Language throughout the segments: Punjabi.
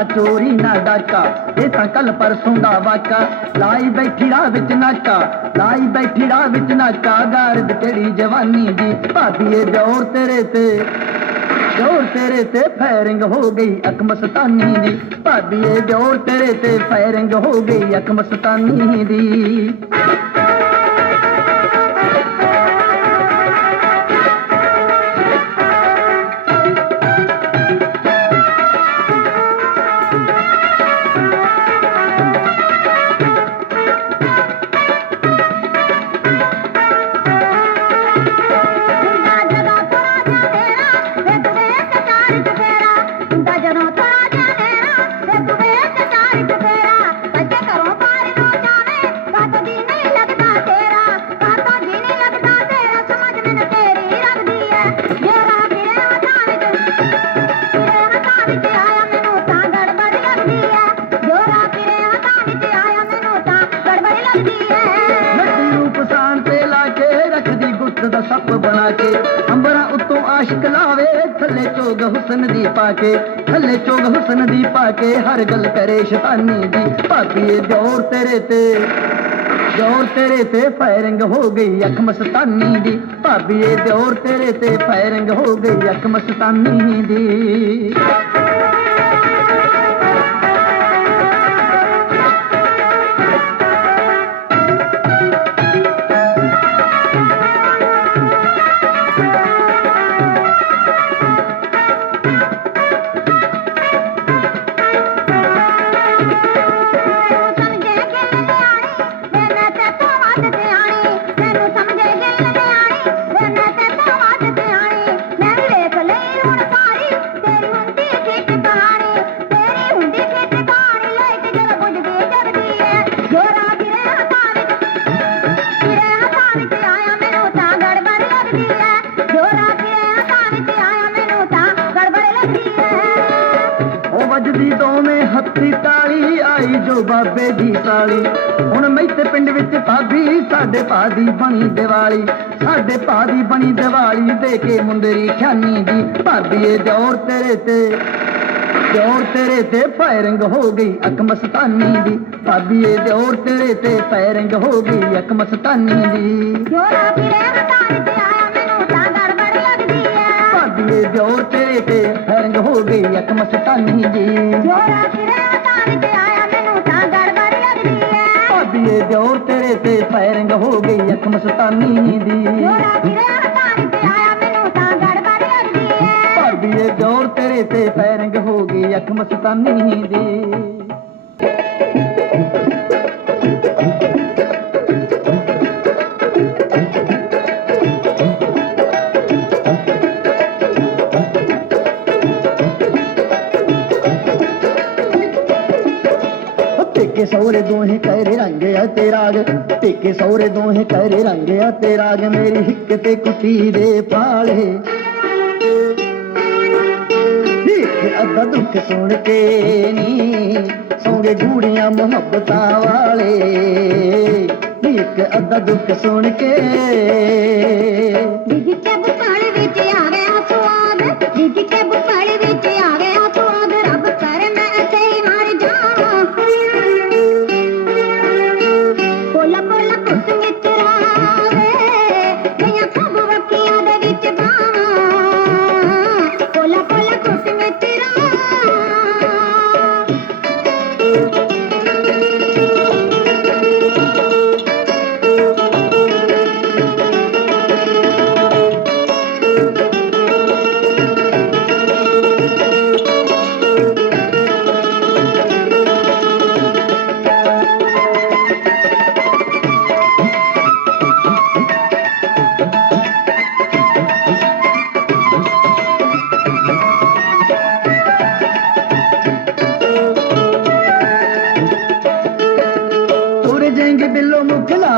ਨਾ ਚੋਰੀ ਨਾ ਡਾਕਾ। ਇਹ ਤਾਂ ਕੱਲ ਪਰਸੋਂ ਦਾ ਵਾਕਾ। ਲਾਈ ਬੈਠੀ ਰਾਹ ਵਿੱਚ ਨਾਕਾ। ਲਾਈ ਬੈਠੀ ਰਾਹ ਵਿੱਚ ਨਾਕਾ। ਗਾਰਦ ਤੇਰੀ ਜਵਾਨੀ ਦੀ? ਭਾਬੀਏ ਜੋਰ ਤੇਰੇ ਤੇ। ਜੋਰ ਤੇਰੇ ਤੇ ਫਾਇਰਿੰਗ ਹੋ ਗਈ ਅਕਮਸਤਾਨੀ ਦੀ। ਭਾਬੀਏ ਜੋਰ ਤੇਰੇ ਤੇ ਫਾਇਰਿੰਗ ਹੋ ਗਈ ਅਕਮਸਤਾਨੀ ਦੀ। ਸੱਪ ਕੇ, ਅੰਬਰਾਂ ਉੱਤੋਂ ਆਸ਼ਿਕ ਲਾਵੇ, ਥੱਲੇ ਚੋਗ ਹੁਸਨ ਦੀ ਪਾ ਕੇ ਥੱਲੇ ਚੋਗ ਹੁਸਨ ਦੀ ਪਾ ਕੇ ਹਰ ਗੱਲ ਕਰੇ ਸ਼ੈਤਾਨੀ ਦੀ ਭਾਬੀਏ ਜੋਰ ਤੇਰੇ ਤੇ। ਜੋਰ ਤੇਰੇ ਤੇ ਫਾਇਰਿੰਗ ਹੋ ਗਈ ਅੱਖ ਮਸਤਾਨੀ ਦੀ ਭਾਬੀਏ ਜੋਰ ਤੇਰੇ ਤੇ ਫਾਇਰਿੰਗ ਹੋ ਗਈ ਅੱਖ ਮਸਤਾਨੀ ਦੀ। ਸਾਲੀ ਹੁਣ ਮੈਥੇ ਪਿੰਡ ਵਿੱਚ ਭਾਬੀ ਸਾਡੇ ਭਾ ਦੀ ਬਣੀ ਦੀਵਾਲੀ। ਸਾਡੇ ਭਾ ਦੀ ਬਣੀ ਦੀਵਾਲੀ ਦੇ ਕੇ ਮੁੰਦਰੀ ਖਿਆਨੀ ਦੀ ਭਾਬੀਏ ਜੋਰ ਤੇਰੇ ਤੇ। ਜੋਰ ਤੇਰੇ ਤੇ ਫਾਇਰਿੰਗ ਹੋ ਗਈ ਅਕ ਮਸਤਾਨੀ ਦੀ। ਭਾਬੀਏ ਜੋਰ ਤੇਰੇ ਤੇ ਫਾਇਰਿੰਗ ਹੋ ਗਈ ਅਕ ਮਸਤਾਨੀ ਦੀ। ਜੋਰਾ ਫਿਰੇ ਹੱਥਾਂ ਵਿੱਚ ਆਇਆ ਮੈਨੂੰ ਤਾਂ ਗੜਬੜ ਲੱਗਦੀ ਏ। ਭਾਬੀਏ ਜੋਰ ਤੇਰੇ ਤੇ ਫਾਇਰਿੰਗ ਹੋ ਗਈ ਅਕ ਮਸਤਾਨੀ ਦੀ। ਜੋਰਾ ਭਾਬੀਏ ਜੋਰ ਤੇਰੇ ਤੇ ਫਾਇਰਿੰਗ ਹੋ ਗਈ ਅੱਖ ਮਸਤਾਨੀ ਦੀ। ਜੋਰਾ ਫਿਰੇ ਹੱਥਾਂ ਵਿੱਚ ਆਇਆ ਮੈਨੂੰ ਤਾਂ ਗੜਬੜ ਲੱਗਦੀ ਏ। ਭਾਬੀਏ ਜੋਰ ਤੇਰੇ ਤੇ ਫਾਇਰਿੰਗ ਹੋ ਗਈ ਅੱਖ ਮਸਤਾਨੀ ਦੀ। ਟੇਕੇ ਸੌਰੇ ਦੋਹੇ ਕਹਿਰੇ ਰੰਗ ਆ ਤੇ ਰਾਗ। ਟੇਕੇ ਸੌਰੇ ਦੋਹੇ ਕਹਿਰੇ ਰੰਗ ਆ ਤੇ ਰਾਗ। ਮੇਰੀ ਹਿੱਕ ਤੇ ਕੁੱਤੀ ਦੇ ਫਾਲੇ। ਇੱਕ ਅੱਧਾ ਦੁੱਖ ਸੁਣ ਕੇ ਨੀ, ਸੌਂਗੇ ਗੂੜੀਆਂ ਮੁਹੱਬਤਾਂ ਵਾਲੇ। ਨੀ ਇੱਕ ਅੱਧਾ ਦੁੱਖ ਸੁਣ ਕੇ। ਜਿੱਦੀ ਤੇ ਵਿੱਚ ਆ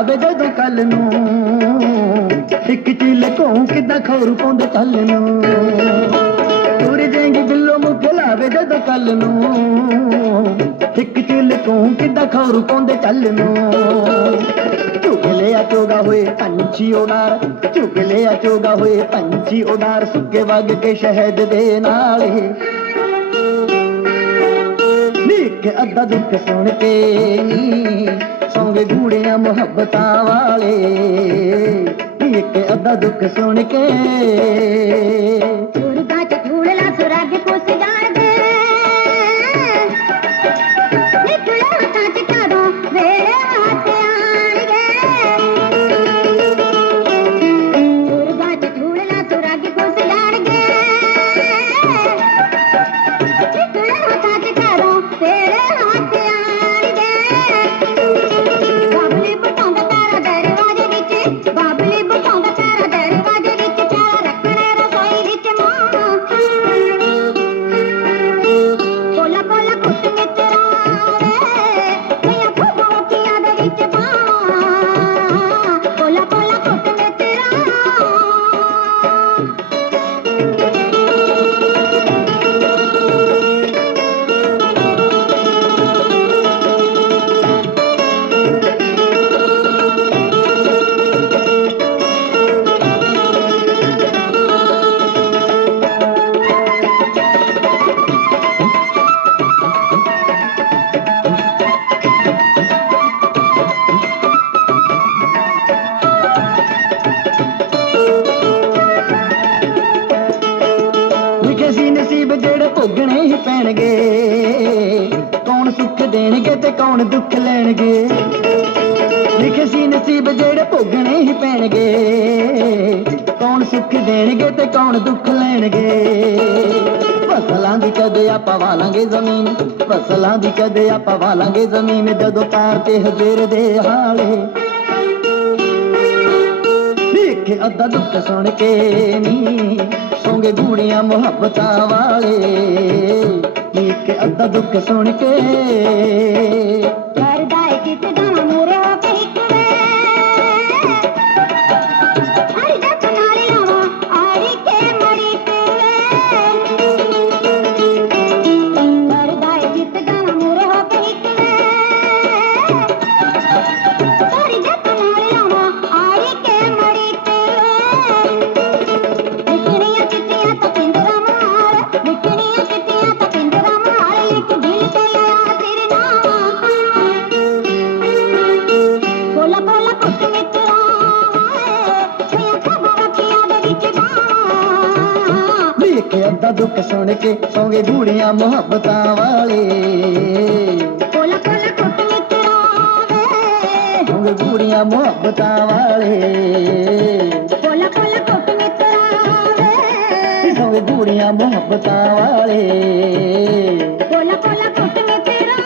ਮੁਖ ਜਦੋਂ ਕੱਲ ਨੂੰ। ਇੱਕ ਚਿਲ ਘੋਂ ਕਿਦਾਂ ਖੌਰ ਪਾਉਂਦੇ ਕੱਲ ਨੂੰ। ਤੁਰ ਜਾਏਂਗੇ ਬਿੱਲੋ ਮੁਖ ਲਾਵੇ ਜਦੋਂ ਕੱਲ ਨੂੰ। ਇੱਕ ਚਿਲ ਘੋਂ ਕਿਦਾਂ ਖੌਰ ਪਾਉਂਦੇ ਕੱਲ ਨੂੰ। ਝੁਕ ਲਿਆ ਚੋਗਾ ਹੋਏ ਪੰਛੀ ਉਡਾਰ। ਝੁਕ ਲਿਆ ਚੋਗਾ ਹੋਏ ਪੰਛੀ ਉਡਾਰ। ਸੁੱਕੇ ਵਗ ਕੇ ਸ਼ਹਿਦ ਦੇ ਨਾਲ। ਇਹ ਅੱਧਾ ਦੁੱਖ ਸੁਣ ਕੇ ਨੀ ਮੁਹੱਬਤਾਂ ਵਾਲੇ। ਇੱਕ ਅੱਧਾ ਦੁੱਖ ਸੁਣ ਕੇ ਪੈਣਗੇ? ਕੌਣ ਸੁੱਖ ਦੇਣਗੇ ਤੇ ਕੌਣ ਦੁੱਖ ਲੈਣਗੇ? ਲਿਖੇ ਸੀ ਨਸੀਬ ਜਿਹੜੇ ਭੋਗਣੇ ਹੀ ਪੈਣਗੇ। ਕੌਣ ਸੁੱਖ ਦੇਣਗੇ ਤੇ ਕੌਣ ਦੁੱਖ ਲੈਣਗੇ? ਫਸਲਾਂ ਦੀ ਕਦੇ ਆਪਾਂ ਵਾਲਾਂਗੇ ਜ਼ਮੀਨ? ਫਸਲਾਂ ਦੀ ਕਦੇ ਆਪਾਂ ਵਾਲਾਂਗੇ ਜ਼ਮੀਨ? ਜਦੋਂ ਤਾਰ ਤੇ ਹਜ਼ਰ ਦੇ ਹਾਲੇ। ਵੇਖੇ ਅੱਧਾ ਦੁੱਖ ਸੁਣ ਕੇ ਨੀ ਸੌਂਗੇ ਗੂੜੀਆਂ ਮੁਹੱਬਤਾਂ ਵਾਲੇ। ਵੇਖੇ ਦੁੱਖ ਸੁਣ ਕੇ ਦੁੱਖ ਸੁਣ ਕੇ ਸੌਂਗੇ ਗੂੜੀਆਂ ਮੁਹੱਬਤਾਂ ਵਾਲੇ। ਕੋਲਾ ਕੋਲਾ ਮੁਹੱਬਤਾਂ ਵਾਲੇ। ਕੋਲਾ ਕੋਲਾ ਮੁਹੱਬਤਾਂ ਵਾਲੇ। ਕੋਲਾ ਕੋਲਾ ਕੁੱਟਣੀ ਤੇਰਾ